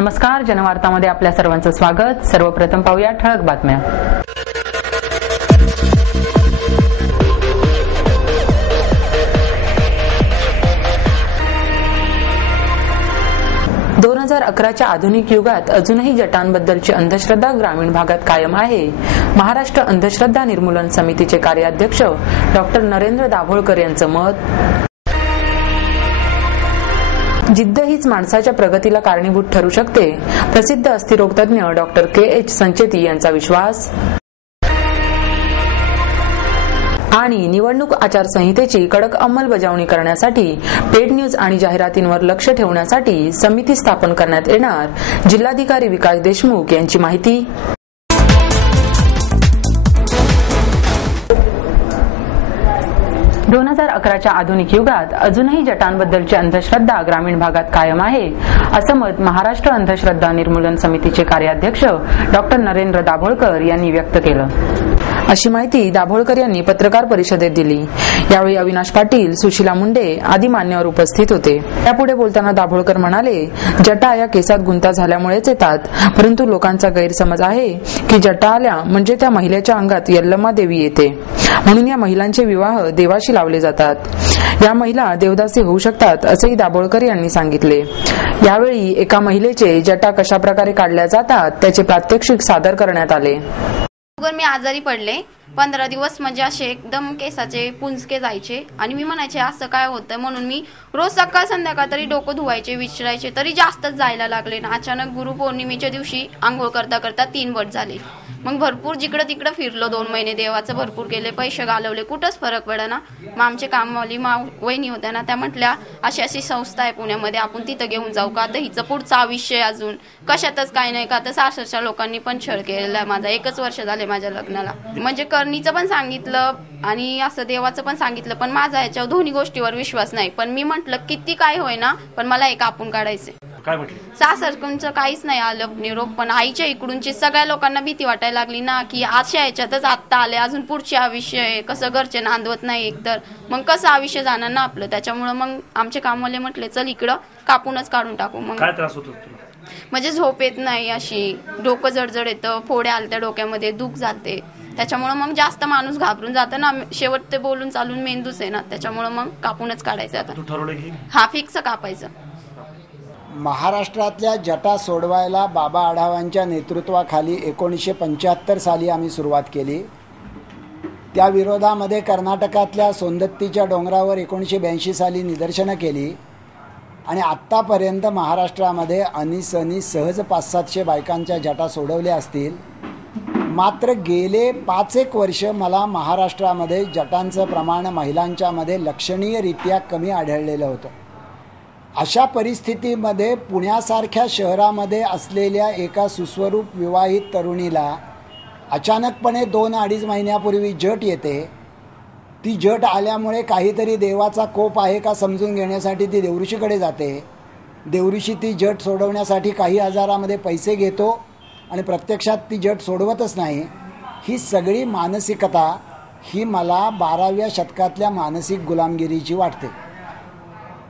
नमस्कार, जनवार्तामध्ये आपल्या सर्वांचं स्वागत। सर्वप्रथम पाहूया ठळक बातम्या। च्या आधुनिक युगात अजूनही जटांबद्दलची अंधश्रद्धा ग्रामीण भागात कायम आहे। महाराष्ट्र अंधश्रद्धा निर्मूलन समितीचे कार्याध्यक्ष डॉक्टर नरेंद्र दाभोळकर यांचं मत। जिद्द हीच माणसाच्या प्रगतीला कारणीभूत ठरू शकते, प्रसिद्ध अस्थिरोग तज्ञ डॉक्टर के.एच. संचेती यांचा विश्वास। आणि निवडणूक आचारसंहितेची कडक अंमलबजावणी करण्यासाठी पेड न्यूज आणि जाहिरातींवर लक्ष ठेवण्यासाठी समिती स्थापन करण्यात येणार, जिल्हाधिकारी विकास देशमुख यांची माहिती। च्या आधुनिक युगात अजूनही जटांबद्दलची अंधश्रद्धा ग्रामीण भागात कायम आहे, असं मत महाराष्ट्र अंधश्रद्धा निर्मूलन समितीचे कार्याध्यक्ष डॉक्टर नरेंद्र दाभोळकर यांनी व्यक्त केलं, अशी माहिती दाभोळकर यांनी पत्रकार परिषदेत दिली। यावेळी अविनाश पाटील, सुशीला मुंडे आदी मान्यवर उपस्थित होते। यापुढे बोलताना दाभोळकर म्हणाले, जटा या केसात गुंता झाल्यामुळेच येतात, परंतु लोकांचा गैरसमज आहे की जटा आल्या म्हणजे त्या महिलेच्या अंगात यल्लमा देवी येते, म्हणून या महिलांचे विवाह देवाशी लावले जातात। या महिला देवदासी होऊ शकतात, असेही दाभोळकर यांनी सांगितले। यावेळी एका महिलेचे जटा कशा प्रकारे काढल्या जातात त्याचे प्रात्यक्षिक सादर करण्यात आले। मी आजारी पडले, 15 दिवस म्हणजे असे एकदम केसाचे पुंजके जायचे आणि मी म्हणायचे असं काय होतं, म्हणून मी रोज सकाळ संध्याकाळ तरी डोकं धुवायचे, विचारायचे, तरी जास्तच जायला लागले ना। अचानक गुरुपौर्णिमेच्या दिवशी आंघोळ करता करता 3 वट झाले। मग भरपूर जिकडं तिकडं फिरलो, 2 महिने देवाचं भरपूर केले, पैसे घालवले, कुठंच फरक पडेना। मग आमचे कामवाली वहिनी होत्या ना, त्या म्हटल्या अशी अशी संस्था आहे पुण्यामध्ये, आपण तिथं घेऊन जाऊ का, तर हिचं पुढचं आयुष्य अजून कशातच काही नाही का, तर सासरच्या लोकांनी पण छळ केलेला आहे माझा। 1 वर्ष झाले माझ्या लग्नाला, म्हणजे करणीचं पण सांगितलं आणि असं देवाचं पण सांगितलं, पण माझा याच्यावर दोन्ही गोष्टीवर विश्वास नाही। पण मी म्हटलं किती काय होईना, पण मला एक कापून काढायचे। काय म्हटलं? सासरकडूनचं काहीच नाही आलं निरोप, पण आईच्या इकडूनची सगळ्या लोकांना भीती वाटायला लागली ना, की अशा याच्यातच आत्ता आले, अजून पुढचे आयुष्य कसं, घरचे नांदवत नाही एकतर, मग कसं आयुष्य जाणार ना आपलं। त्याच्यामुळे मग आमचे कामवाले म्हटले चल इकडं कापूनच काढून टाकू। मग काय त्रास होतो तुला? म्हणजे झोप येत नाही, अशी डोकं जडजड येतं, फोड्या आलत्या डोक्यामध्ये, दुख जाते, त्याच्यामुळे मग जास्त माणूस घाबरून जातं ना। शेवट ते बोलून चालून मेंदूच आहे ना, त्याच्यामुळे मग कापूनच काढायचं आता। तू ठरवलं की हा फिक्स कापायचं। महाराष्ट्रातल्या जटा सोडवायला बाबा आढावांच्या नेतृत्वाखाली 1975 साली आम्ही सुरुवात केली। त्या विरोधामध्ये कर्नाटकातल्या सोंदत्तीच्या डोंगरावर 1982 साली निदर्शनं केली आणि आत्तापर्यंत महाराष्ट्रामध्ये अनिसनी सहज 500-700 बायकांच्या जटा सोडवल्या असतील। मात्र गेले 5-1 वर्ष मला महाराष्ट्रामध्ये जटांचं प्रमाण महिलांच्यामध्ये लक्षणीयरित्या कमी आढळलेलं होतं। अशा परिस्थितीमध्ये पुण्यासारख्या शहरामध्ये असलेल्या एका सुस्वरूप विवाहित तरुणीला अचानकपणे 2-2.5 महिन्यापूर्वी जट येते। ती जट आल्यामुळे काहीतरी देवाचा कोप आहे का समजून घेण्यासाठी ती देवऋषीकडे जाते। देवऋषी ती जट सोडवण्यासाठी काही हजारामध्ये पैसे घेतो आणि प्रत्यक्षात ती जट सोडवतच नाही। ही सगळी मानसिकता ही मला 12व्या शतकातल्या मानसिक गुलामगिरीची वाटते।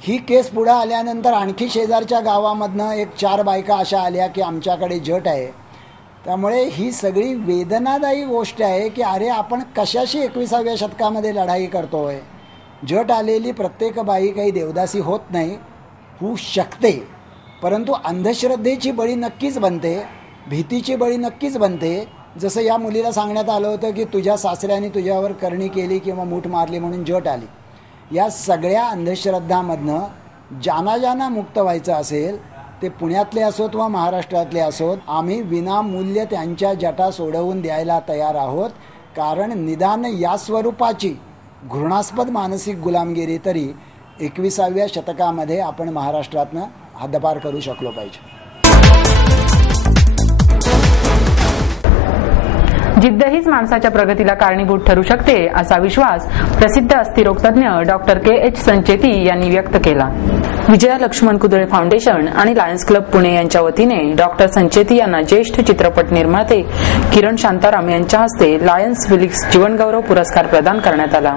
ही केस पुढे आल्यानंतर आणखी शेजारच्या गावामधनं 1-4 बायका अशा आल्या की आमच्याकडे जट आहे। त्यामुळे ही सगळी वेदनादायी गोष्ट आहे की अरे आपण कशाशी 21व्या शतकामध्ये लढाई करतोय। जट आलेली प्रत्येक बाई काही देवदासी होत नाही, होऊ शकते, परंतु अंधश्रद्धेची बळी नक्कीच बनते, भीतीची बळी नक्कीच बनते। जसं या मुलीला सांगण्यात आलं होतं की तुझ्या सासऱ्याने तुझ्यावर करणी केली किंवा मूठ मारली म्हणून जट आली। या सगळ्या अंधश्रद्धामधनं ज्यांना मुक्त व्हायचं असेल ते पुण्यातले असोत व महाराष्ट्रातले असोत, आम्ही विनामूल्य त्यांच्या जटा सोडवून द्यायला तयार आहोत। कारण निदान या स्वरूपाची घृणास्पद मानसिक गुलामगिरी तरी 21व्या शतकामध्ये आपण महाराष्ट्रातनं हद्दपार करू शकलो पाहिजे। जिद्द हीच माणसाच्या प्रगतीला कारणीभूत ठरू शकते असा विश्वास प्रसिद्ध अस्थिरोग तज्ञ डॉक्टर के.एच. संचेती यांनी व्यक्त केला. विजया लक्ष्मण कुदळे फाउंडेशन आणि लायन्स क्लब पुणे यांच्या वतीने डॉक्टर संचेती यांना ज्येष्ठ चित्रपट निर्माते किरण शांताराम यांच्या हस्ते लायन्स फिलिक्स जीवनगौरव पुरस्कार प्रदान करण्यात आला.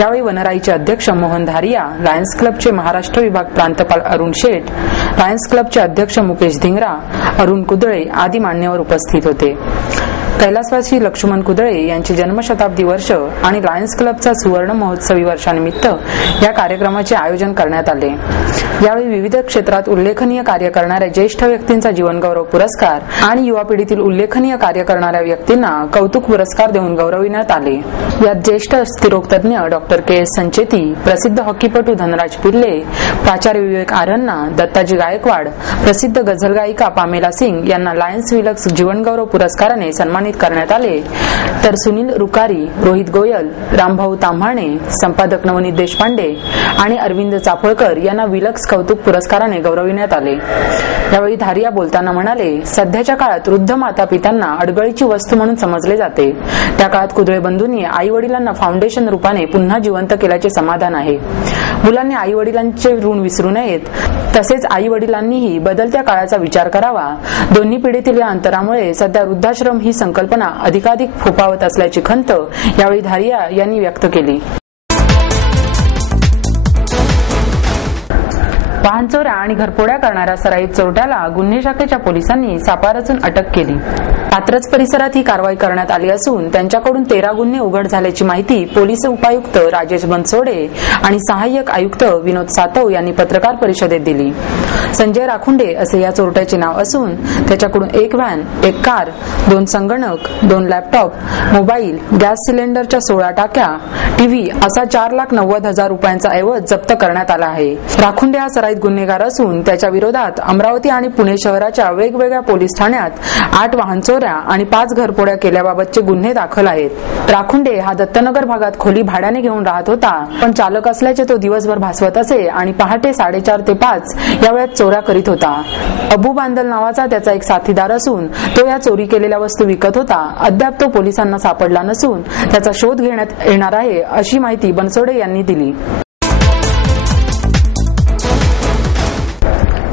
यावेळी वनराईचे अध्यक्ष मोहन धारिया, लायन्स क्लबचे महाराष्ट्र विभाग प्रांतपाल अरुण शेठ, लायन्स क्लबचे अध्यक्ष मुकेश धिंगरा, अरुण कुदळे आदी मान्यवर उपस्थित होते. कैलासवासी लक्ष्मण कुदळे यांचे जन्मशताब्दी वर्ष आणि लायन्स क्लबचा सुवर्ण महोत्सवी वर्षानिमित्त या कार्यक्रमाचे आयोजन करण्यात आले. यावेळी विविध क्षेत्रात उल्लेखनीय कार्य करणाऱ्या ज्येष्ठ व्यक्तींचा जीवनगौरव पुरस्कार आणि युवा पिढीतील उल्लेखनीय कार्य करणाऱ्या व्यक्तींना कौतुक पुरस्कार देऊन गौरविण्यात आले. यात ज्येष्ठ अस्थिरोग तज्ञ डॉक्टर के.एस. संचेती, प्रसिद्ध हॉकीपटू धनराज पिल्ले, प्राचार्य विवेक आरन्ना, दत्ताजी गायकवाड, प्रसिद्ध गझल गायिका पामेला सिंग यांना लायन्स फिलिक्स जीवनगौरव पुरस्काराने सन्मानित करण्यात आले. तर सुनील रुकारी, रोहित गोयल, रामभाऊ ताम्हाणे, संपादक नवनीत देशपांडे आणि अरविंद चाफळकर यांना विलक्स कौतुक पुरस्काराने गौरविण्यात आले. यावेळी धारिया बोलताना म्हणाले, सध्याच्या काळात वृद्ध माता पित्यांना अडगळीची वस्तू म्हणून समजले जाते. त्या काळात कुदळे बंधूंनी आई वडिलांना फाउंडेशन रूपाने पुन्हा जिवंत केल्याचे समाधान आहे. मुलांनी आई वडिलांचे ऋण विसरू नयेत, तसेच आई वडिलांनीही बदलत्या काळाचा विचार करावा. दोन्ही पिढीतील या अंतरामुळे सध्या वृद्धाश्रम ही संकल्पना अधिकाधिक फोफावत असल्याची खंत यावेळी धारिया यांनी व्यक्त केली. वाहन चोऱ्या आणि घरफोड्या करणाऱ्या सराईत चोरट्याला गुन्हे शाखेच्या पोलिसांनी सापळा रचून अटक केली. कात्रज परिसरात ही कारवाई करण्यात आली असून त्यांच्याकडून 13 गुन्हे उघड झाल्याची माहिती पोलीस उपायुक्त राजेश बनसोडे आणि सहाय्यक आयुक्त विनोद सातव यांनी पत्रकार परिषदेत दिली. संजय राखुंडे असे या चोरट्याचे नाव असून त्याच्याकडून 1 व्हॅन, 1 कार, 2 संगणक, 2 लॅपटॉप, मोबाईल, गॅस सिलेंडरच्या 16 टाक्या, टीव्ही असा 4,90,000 रुपयांचा ऐवज जप्त करण्यात आला आहे. राखुंडे हा सराईत गुन्हेगार असून त्याच्या विरोधात अमरावती आणि पुणे शहराच्या वेगवेगळ्या पोलीस ठाण्यात 8 वाहन चोऱ्या आणि 5 घरफोड्या केल्याबाबतचे गुन्हे दाखल आहेत. राखुंडे हा दत्तनगर भागात खोली भाड्याने घेऊन राहत होता, पण चालक असल्याचे तो दिवसभर भासवत असे आणि पहाटे 4:30 ते 5 या वेळात चोऱ्या करीत होता. अबू बांदल नावाचा त्याचा एक साथीदार असून तो या चोरी केलेल्या वस्तू विकत होता. अद्याप तो पोलिसांना सापडला नसून त्याचा शोध घेण्यात येणार आहे अशी माहिती बनसोडे यांनी दिली.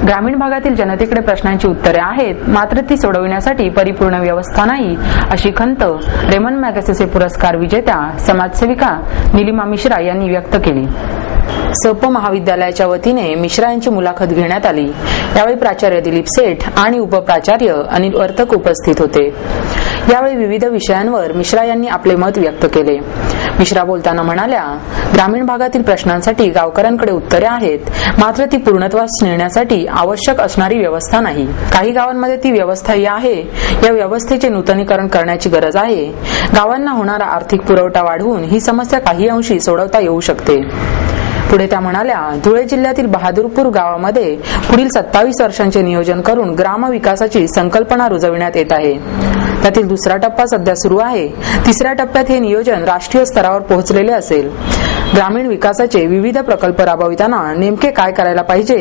ग्रामीण भागातील जनतेकडे प्रश्नांची उत्तरे आहेत, मात्र ती सोडविण्यासाठी परिपूर्ण व्यवस्था नाही अशी खंत रेमन मॅगसेसे पुरस्कार विजेत्या समाजसेविका निलिमा मिश्रा यांनी व्यक्त केली. सप महाविद्यालयाच्या वतीने मिश्रा यांची मुलाखत घेण्यात आली. यावेळी प्राचार्य दिलीप सेठ आणि उपप्राचार्य अनिल वर्तक उपस्थित होते. यावेळी विविध विषयांवर मिश्रा यांनी आपले मत व्यक्त केले. मिश्रा बोलताना म्हणाल्या, ग्रामीण भागातील प्रश्नांसाठी गावकऱ्यांकडे उत्तरे आहेत, मात्र ती पूर्णत्वास नेण्यासाठी आवश्यक असणारी व्यवस्था नाही. काही गावांमध्ये ती व्यवस्थाही आहे. या व्यवस्थेचे नूतनीकरण करण्याची गरज आहे. गावांना होणारा आर्थिक पुरवठा वाढवून ही समस्या काही अंशी सोडवता येऊ शकते. पुढे त्या म्हणाल्या, धुळे जिल्ह्यातील बहादूरपूर गावामध्ये पुढील 27 वर्षांचे नियोजन करून ग्राम विकासाची संकल्पना रुजविण्यात येत आहे. त्यातील 2रा टप्पा सध्या सुरू आहे. 3ऱ्या टप्प्यात हे नियोजन राष्ट्रीय स्तरावर पोहोचलेले असेल. ग्रामीण विकासाचे विविध प्रकल्प राबविताना नेमके काय करायला पाहिजे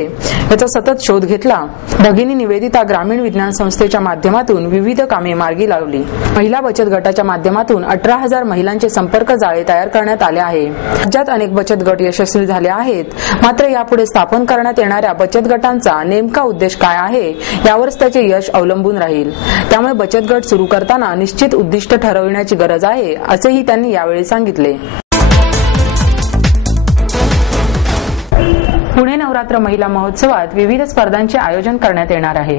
याचा सतत शोध घेतला. भगिनी निवेदिता ग्रामीण विज्ञान संस्थेच्या माध्यमातून विविध कामे मार्गी लावली. महिला बचत गटाच्या माध्यमातून 18,000 महिलांचे संपर्क जाळे तयार करण्यात आले आहे. राज्यात अनेक बचत गट यशस्वी झाले आहेत, मात्र यापुढे स्थापन करण्यात येणाऱ्या बचत गटांचा नेमका उद्देश काय आहे यावरच त्याचे यश अवलंबून राहील. त्यामुळे बचत गट सुरू करताना निश्चित उद्दिष्ट ठरविण्याची गरज आहे असेही त्यांनी यावेळी सांगितले. पुणे नवरात्र महिला महोत्सवात विविध स्पर्धांचे आयोजन करण्यात येणार आहे.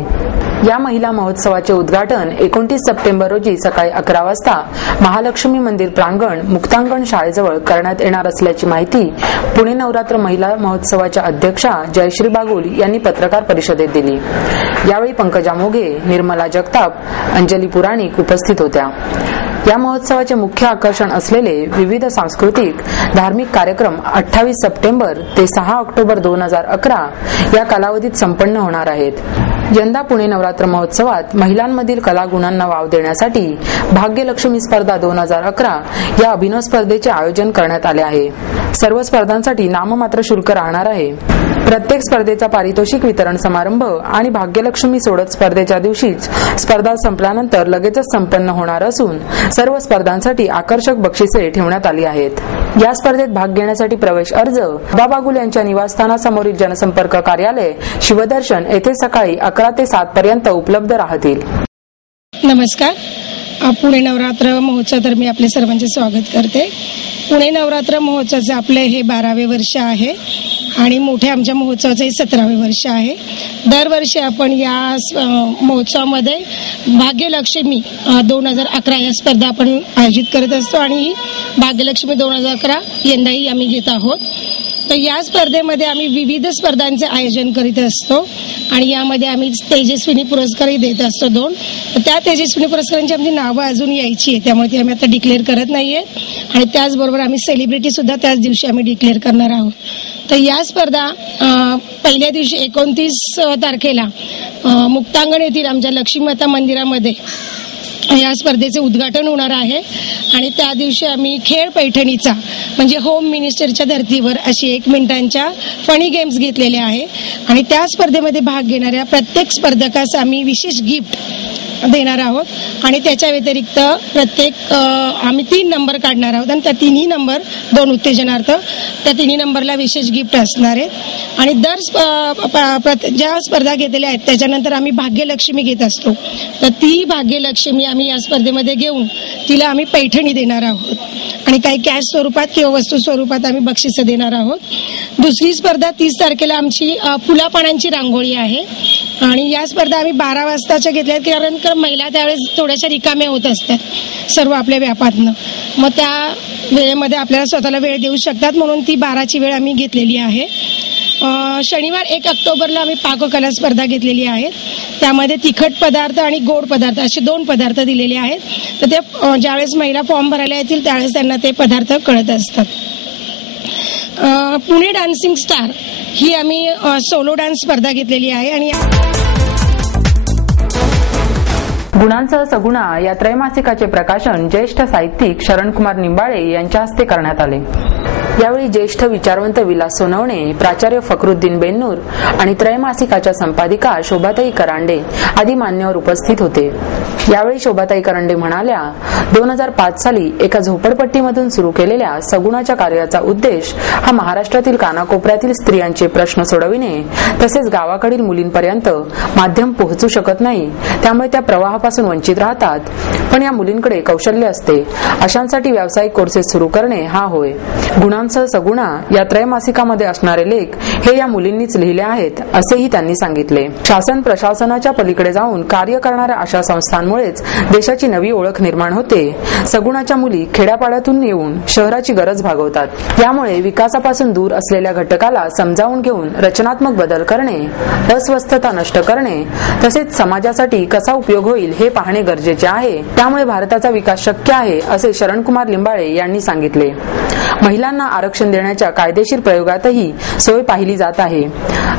या महिला महोत्सवाचे उद्घाटन 29 सप्टेंबर रोजी सकाळी 11 वाजता महालक्ष्मी मंदिर प्रांगण मुक्तांगण शाळेजवळ करण्यात येणार असल्याची माहिती पुणे नवरात्र महिला महोत्सवाच्या अध्यक्षा जयश्री बागुल यांनी पत्रकार परिषदेत दिली. यावेळी पंकजा मोघे, निर्मला जगताप, अंजली पुराणिक उपस्थित होत्या. या महोत्सवाचे मुख्य आकर्षण असलेले विविध सांस्कृतिक धार्मिक कार्यक्रम 28 सप्टेंबर ते 6 ऑक्टोबर 2011 या कालावधीत संपन्न होणार आहेत. यंदा पुणे नवरात्र महोत्सवात महिलांमधील कलागुणांना वाव देण्यासाठी भाग्यलक्ष्मी स्पर्धा 2011 या अभिनव स्पर्धेचे आयोजन करण्यात आले आहे. सर्व स्पर्धांसाठी नाममात्र शुल्क राहणार आहे. प्रत्येक स्पर्धेचा पारितोषिक वितरण समारंभ आणि भाग्यलक्ष्मी सोडत स्पर्धेच्या दिवशीच स्पर्धा संपल्यानंतर लगेचच संपन्न होणार असून सर्व स्पर्धांसाठी आकर्षक बक्षिसे ठेवण्यात आली आहेत. या स्पर्धेत भाग घेण्यासाठी प्रवेश अर्ज बाबागुल यांच्या निवासस्थानासमोरील जनसंपर्क कार्यालय शिवदर्शन येथे सकाळी 11 ते 7 पर्यंत उपलब्ध राहतील. नमस्कार. पुणे नवरात्र महोत्सव तर मी आपले सर्वांचे स्वागत करते. पुणे नवरात्र महोत्सवाचे आपले हे 12वे वर्ष आहे आणि मोठ्या आमच्या महोत्सवाचे 17वे वर्ष आहे. दरवर्षी आपण या महोत्सवामध्ये भाग्यलक्ष्मी 2011 या स्पर्धा आपण आयोजित करत असतो आणि भाग्यलक्ष्मी 2011 यंदाही आम्ही घेत आहोत. तर या स्पर्धेमध्ये आम्ही विविध स्पर्धांचे आयोजन करीत असतो आणि यामध्ये आम्ही तेजस्विनी पुरस्कारही देत असतो 2. त्या तेजस्विनी पुरस्कारांची आमची नावं अजून यायची आहे, त्यामुळे ती आम्ही आता डिक्लेअर करत नाहीये आणि त्याचबरोबर आम्ही सेलिब्रिटी सुद्धा त्याच दिवशी आम्ही डिक्लेअर करणार आहोत. तर या स्पर्धा पहिल्या दिवशी 29 तारखेला मुक्तांगण येथील आमच्या लक्ष्मीमाता मंदिरामध्ये या स्पर्धेचे उद्घाटन होणार आहे आणि त्या दिवशी आम्ही खेळ पैठणीचा म्हणजे होम मिनिस्टरच्या धर्तीवर अशी 1 मिनिटांच्या फनी गेम्स घेतलेले आहे आणि त्या स्पर्धेमध्ये भाग घेणाऱ्या प्रत्येक स्पर्धकास आम्ही विशेष गिफ्ट देणार आहोत आणि त्याच्या व्यतिरिक्त प्रत्येक आम्ही 3 नंबर काढणार आहोत आणि त्या 3ही नंबर 2 उत्तेजनार्थ त्या 3ही नंबरला विशेष गिफ्ट असणार आहेत आणि ज्या स्पर्धा घेतलेल्या आहेत त्याच्यानंतर आम्ही भाग्यलक्ष्मी घेत असतो. तर ती भाग्यलक्ष्मी आम्ही या स्पर्धेमध्ये घेऊन तिला आम्ही पैठणी देणार आहोत आणि काही कॅश स्वरूपात किंवा वस्तू स्वरूपात आम्ही बक्षिसं देणार आहोत. दुसरी स्पर्धा 30 तारखेला आमची फुलापानांची रांगोळी आहे आणि या स्पर्धा आम्ही 12 वाजताच्या घेतल्या कारण महिला त्यावेळेस थोड्याशा रिकाम्या होत असतात सर्व आपल्या व्यापातनं, मग त्या वेळेमध्ये आपल्याला स्वतःला वेळ देऊ शकतात म्हणून ती 12ची वेळ आम्ही घेतलेली आहे. शनिवार 1 ऑक्टोबरला आम्ही पाककला स्पर्धा घेतलेली आहे. त्यामध्ये तिखट पदार्थ आणि गोड पदार्थ असे 2 पदार्थ दिलेले आहेत. तर ते ज्यावेळेस महिला फॉर्म भरायला येतील त्यावेळेस त्यांना ते पदार्थ कळत असतात. पुणे डान्सिंग स्टार ही आम्ही सोलो डान्स स्पर्धा घेतलेली आहे आणि गुणांसह सगुणा या त्रैमासिकाचे प्रकाशन ज्येष्ठ साहित्यिक शरणकुमार निंबाळे यांच्या हस्ते करण्यात आले. यावेळी ज्येष्ठ विचारवंत विलास सोनवणे, प्राचार्य फकरुद्दीन बेन्नूर आणि त्रैमासिकाच्या संपादिका शोभाताई करांडे आदी मान्यवर उपस्थित होते. यावेळी शोभाताई करांडे म्हणाल्या, 2005 साली एका झोपडपट्टीमधून सुरू केलेल्या सगुणाच्या कार्याचा उद्देश हा महाराष्ट्रातील कानाकोपऱ्यातील स्त्रियांचे प्रश्न सोडविणे तसेच गावाकडील मुलींपर्यंत माध्यम पोहोचू शकत नाही त्यामुळे त्या प्रवाहापासून वंचित राहतात, पण या मुलींकडे कौशल्य असते अशांसाठी व्यावसायिक कोर्सेस सुरू करणे हा होय. गुणांसह सगुणा या त्रैमासिकामध्ये असणारे लेख हे या मुलींनीच लिहिले आहेत असेही त्यांनी सांगितले. शासन प्रशासनाच्या पलीकडे जाऊन कार्य करणाऱ्या अशा संस्थांमुळेच देशाची नवी ओळख निर्माण होते. सगुणाच्या मुली खेड्यापाड्यातून येऊन शहराची गरज भागवतात. यामुळे विकासापासून दूर असलेल्या घटकाला समजावून घेऊन रचनात्मक बदल करणे, अस्वस्थता नष्ट करणे तसेच समाजासाठी कसा उपयोग होईल हे पाहणे गरजेचे आहे. त्यामुळे भारताचा विकास शक्य आहे असे शरणकुमार लिंबाळे यांनी सांगितले. महिलांना आरक्षण देण्याच्या कायदेशीर प्रयोगातही सोय पाहिली जात आहे.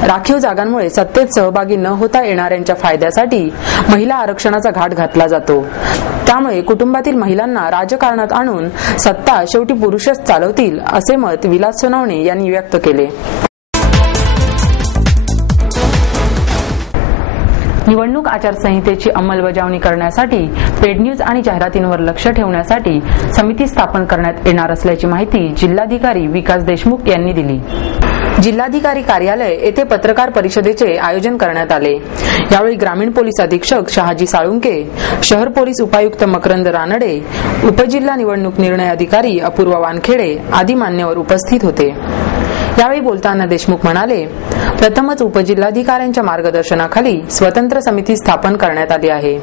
राखीव जागांमुळे सत्तेत सहभागी न होता येणाऱ्यांच्या फायद्यासाठी महिला आरक्षणाचा घाट घातला जातो. त्यामुळे कुटुंबातील महिलांना राजकारणात आणून सत्ता शेवटी पुरुषच चालवतील असे मत विलास सोनवणे यांनी व्यक्त केले. निवडणूक आचारसंहितेची अंमलबजावणी करण्यासाठी पेड न्यूज आणि जाहिरातींवर लक्ष ठेवण्यासाठी समिती स्थापन करण्यात येणार असल्याची माहिती जिल्हाधिकारी विकास देशमुख यांनी दिली. जिल्हाधिकारी कार्यालय येथे पत्रकार परिषदेचे आयोजन करण्यात आले. यावेळी ग्रामीण पोलीस अधीक्षक शहाजी साळुंके, शहर पोलीस उपायुक्त मकरंद रानडे, उपजिल्हा निवडणूक निर्णय अधिकारी अपूर्वा वानखेडे आदी मान्यवर उपस्थित होते. यावेळी बोलताना देशमुख म्हणाले, प्रथमच उपजिल्हाधिकाऱ्यांच्या मार्गदर्शनाखाली स्वतंत्र समिती स्थापन करण्यात आली आहे.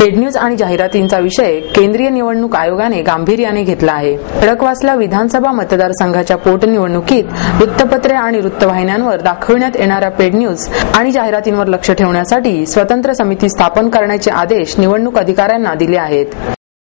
पेड न्यूज आणि जाहिरातींचा विषय केंद्रीय निवडणूक आयोगाने गांभीर्याने घेतला आहे. खडकवासला विधानसभा मतदारसंघाच्या पोटनिवडणुकीत वृत्तपत्रे आणि वृत्तवाहिन्यांवर दाखविण्यात येणाऱ्या पेड न्यूज आणि जाहिरातींवर लक्ष ठेवण्यासाठी स्वतंत्र समिती स्थापन करण्याचे आदेश निवडणूक अधिकाऱ्यांना दिले आहेत.